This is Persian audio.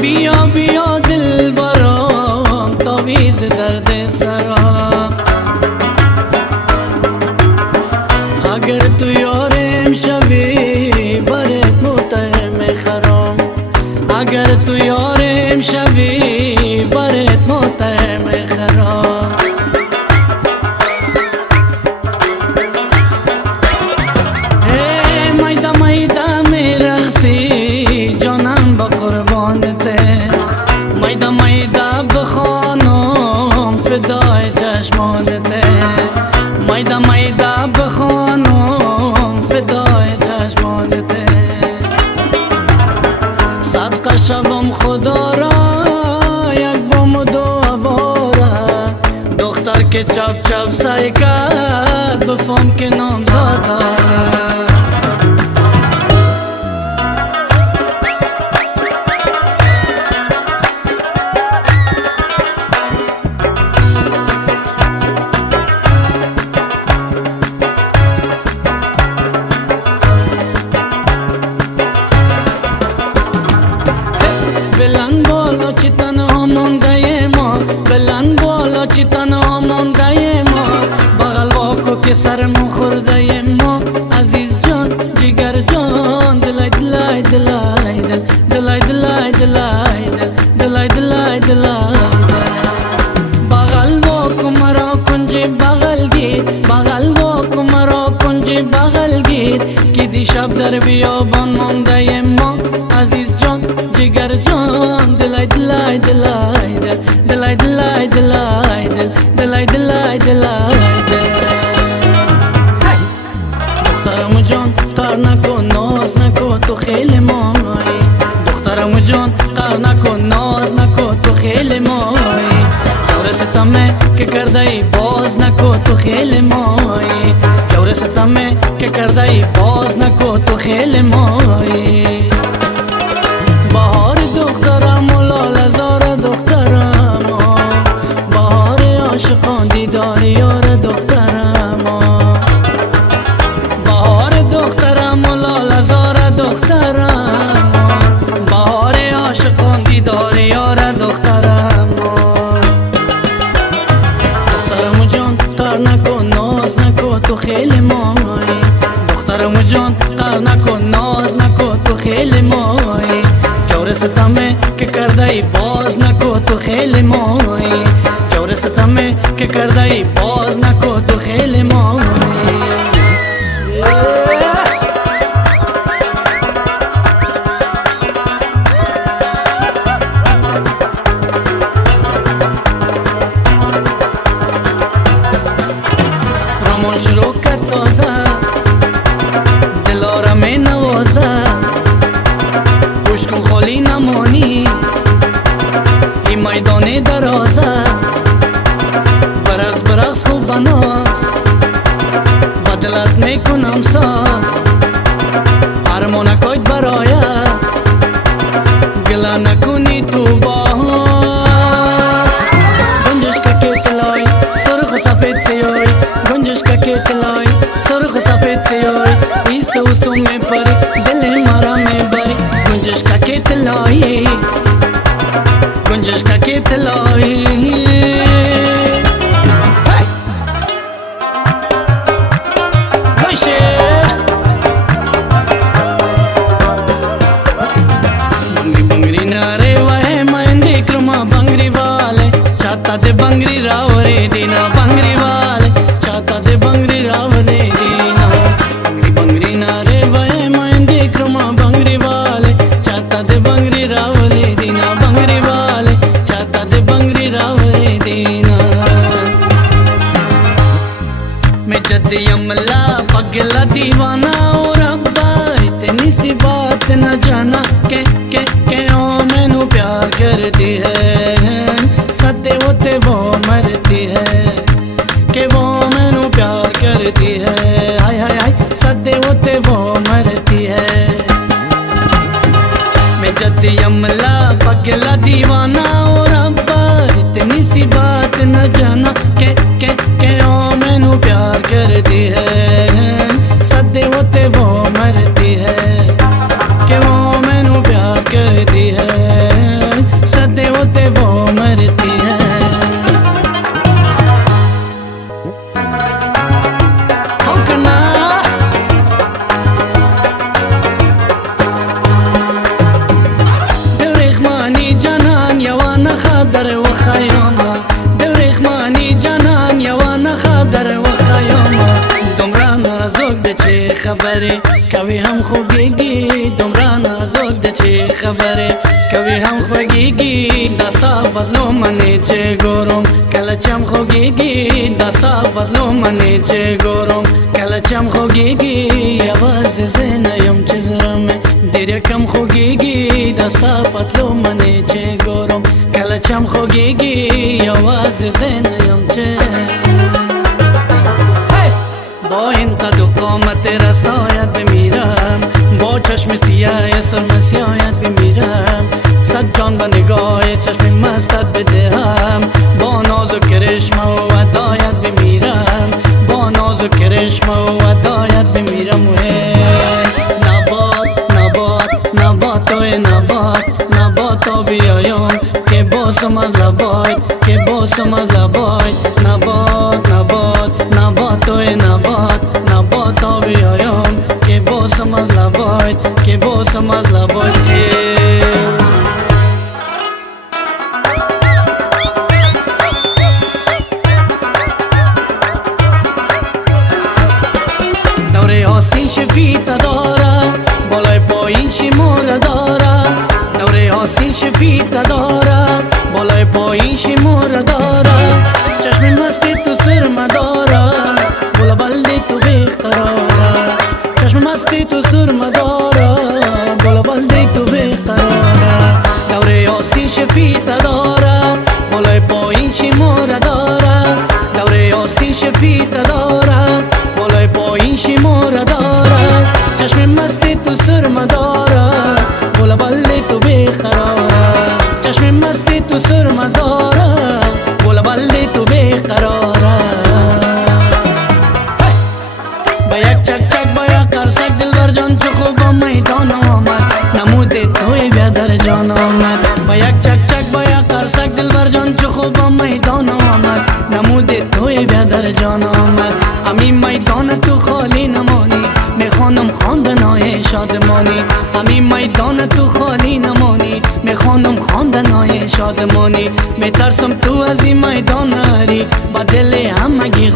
بیا بیا دل برام تاویز درد سرم. اگر تو یارم شوی برات موتر میخرم. اگر تو یارم شوی برات موتر میخرم. میدا میدا میرقصی جانم با قربانته. میدا میدا بخوانم فدای چشمانته. میدا میدا بخوانم فدای چشمانته. صدقه شوم خدا را یک بام دو آواره. دختر که چپ چپ سعی کرد بفهم که نامزاد داره. بلند بالا چی تنها مانده ما. بلند بالا چی تنها مانده ما. بغل واکو که سرمون خورده ما. عزیز جان جگر جان دلای دلای دلای دل. دلای دلای دلای دل. دلای دلای دلای دل. بغل واکو مرا کنج بغل گیر. بغل واکو مرا کنج بغل گیر. که دیشب در بیابان مانده ما. عزیز جان جگر جان دلای دلای دلای دل. دلای دلای دلای دل. دلای دلای دلای دل. دخترم جان تر نکن ناز نکن تو خیلی مایی. دخترم جان تر نکن ناز نکن تو خیلی مایی. جور ستمه که کرده ای باز نکن تو خیلی مایی. جور ستمه که کرده ای باز نکن تو خیلی مایی. بهار دخترم و لاله زار دخترم. بهار عاشقان دیدار یار دخترم. بهار دخترم و لاله زار دخترم. بهار عاشقان دیدار یار دخترم. دخترم جان تر نکن ناز نکن تو خیلی مایی. دخترم جان تر نکن ناز نکن تو خیلی مایی. جور ستمه که کرده ای باز نکو تو خیلی مایی. جور ستمه که کرده ای باز نکو تو خیلی مایی. رمان شروع کت سازه دلارم نوازه. گوش کن خالی نمانی این میدان درازه. برقص برقص خوب بناز بدلت میکنم ساز. ارمانکایت برایه گله نکنی تو باز. گنجش که تلای سرخ و سفید سیای. گنجش که تلای سرخ و سفید سیای. ایسو سو میں پر دل مارا میں بری. گنجش که تلای گنجش که تلای. बंगरी बंगरी नारे वाहे महेंदी क्रमा बंगरी वाले. चाहता दे बंगरी राव रे दीना बंगरी वाले. चाहता दे बंगरी राव रे दीना. बंगरी बंगरी नारे वाहे महेंदी क्रमा बंगरी वाले. चाहता दे बंगरी राव रे दीना बंगरी वाले. चाहता दे बंगरी राव रे दीना. मैं जद यमला पगला दीवाना और अब्बा इतनी सी बात न जाना के ओ मैनू प्यार करती है. सदे होते वो मरती है के वो मैनू प्यार करती है. हाय हाय हाय सदे होते वो मरती है. मैं जद यमला पगला दीवाना और अब्बा इतनी सी बात न जाना के ओ मैनू प्यार करती है. सदे होते वो मरती है के वो मैनू प्यार करती है. خبره کوي هم خوږیږي دومره نازک ده چې خبره کوي هم خوږیږي داستا بدلو منې چې ګورم کله چې هم خوږیږي داستا بدلو منې چې ګورم کله چې هم خوږیږي یوازې زه نه یم چې زړه مې ډېر کم خوږیږي داستا بدلو منې چې ګورم کله چې هم خوږیږي یوازې زه نه یم چې با این قد و قامت رسایت بمیرم با چشم سیاه سرمسیایت بمیرم صد جان به نگاه چشم مستت بدهم با ناز و کرشم و ودایت بمیرم با ناز و کرشم و ودایت بمیرم نبات نبات نبات توی نبات نبات تا بیایم که باسم از لبایت که باسم از لبایت نبات نبات نبات توی نبات نبات تا بیایم که باسم از لبایت که باسم از لبایت دوره آستین شفیت داره بالای پایین شماره داره دوره آستین شفیت داره بالای پایین شماره داره چشم مستی تو سرمه داره بولا بلدی تو بیقراره چشم مستی تو سرمه داره بولا بلدی تو بیقراره دوره آستین شفیت داره بالای پایین شماره داره دوره آستین شفیت داره بالای پایین شماره داره چشم مستی تو سرمه داره بولا بلدی تو بیقراره چشم مستی تو سرمه داره بولا بلدی تو بیقراره با یک چک چک با یک قرصک دلبر جان چو خوب با میدان آمد نمود توی بیا در جان آمد با یک چک چک با یک قرصک دلبر جان چو خوب با میدان آمد نمود توی بیا در جان آمد امی میدان تو خالی نمانی میخوانم خواندنای شادمانی امی میدان تو خالی نمانی میخوانم خواندنای شادمانی میترسم تو از این میدان نری با دل همگی